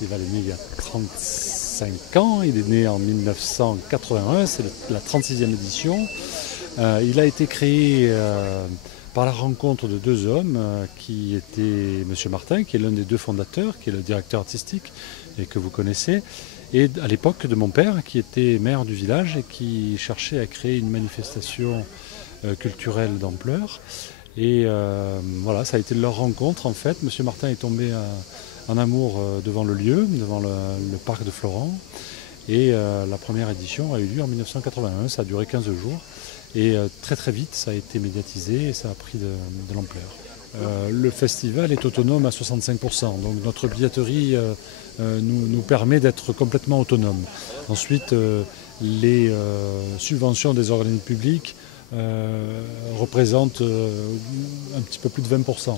festival est né il y a 35 ans, il est né en 1981, c'est la 36e édition. Il a été créé par la rencontre de deux hommes qui étaient M. Martin, qui est l'un des deux fondateurs, qui est le directeur artistique et que vous connaissez, et à l'époque de mon père qui était maire du village et qui cherchait à créer une manifestation culturelle d'ampleur. Et voilà, ça a été leur rencontre en fait. M. Martin est tombé en amour devant le lieu, devant le parc de Florent. Et la première édition a eu lieu en 1981, ça a duré 15 jours. Et très très vite, ça a été médiatisé et ça a pris de l'ampleur. Le festival est autonome à 65%, donc notre billetterie nous permet d'être complètement autonome. Ensuite, les subventions des organismes publics représentent un petit peu plus de 20%.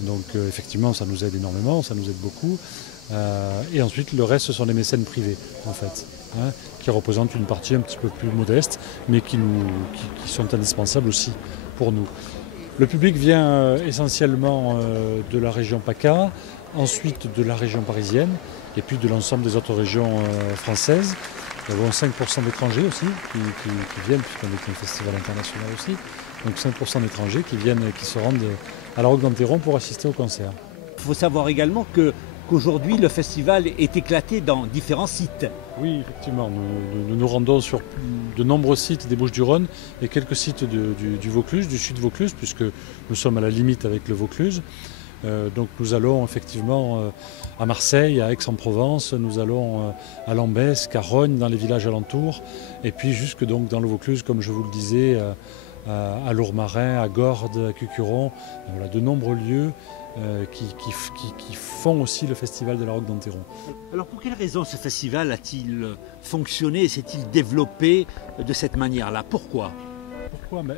Donc effectivement, ça nous aide énormément, ça nous aide beaucoup. Et ensuite, le reste, ce sont les mécènes privés, en fait, qui représentent une partie un petit peu plus modeste, mais qui sont indispensables aussi pour nous. Le public vient essentiellement de la région PACA, ensuite de la région parisienne, et puis de l'ensemble des autres régions françaises. Nous avons 5% d'étrangers aussi qui viennent, puisqu'on est un festival international aussi. Donc 5% d'étrangers qui viennent et qui se rendent à la Roque d'Enterron pour assister au concert. Il faut savoir également qu'aujourd'hui, le festival est éclaté dans différents sites. Oui, effectivement. Nous nous rendons sur de nombreux sites des Bouches-du-Rhône et quelques sites du Vaucluse, du sud Vaucluse, puisque nous sommes à la limite avec le Vaucluse. Donc nous allons effectivement à Marseille, à Aix-en-Provence, nous allons à Lambesc, à Rognes, dans les villages alentours, et puis jusque donc dans le Vaucluse, comme je vous le disais, à Lourmarin, à Gordes, à Cucuron. Voilà, de nombreux lieux qui font aussi le festival de la Roque d'Enterron. Alors pour quelle raison ce festival a-t-il fonctionné et s'est-il développé de cette manière-là? Pourquoi?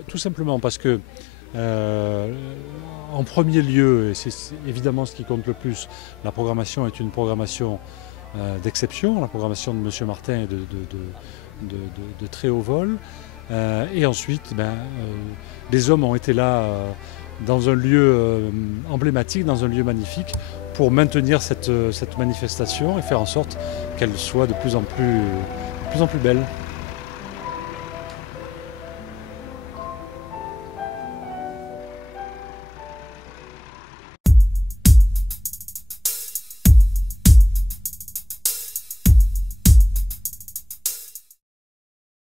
Tout simplement parce que en premier lieu, et c'est évidemment ce qui compte le plus, la programmation est une programmation d'exception. La programmation de M. Martin est de très haut vol. Et ensuite, les hommes ont été là dans un lieu emblématique, dans un lieu magnifique, pour maintenir cette manifestation et faire en sorte qu'elle soit de plus en plus belle.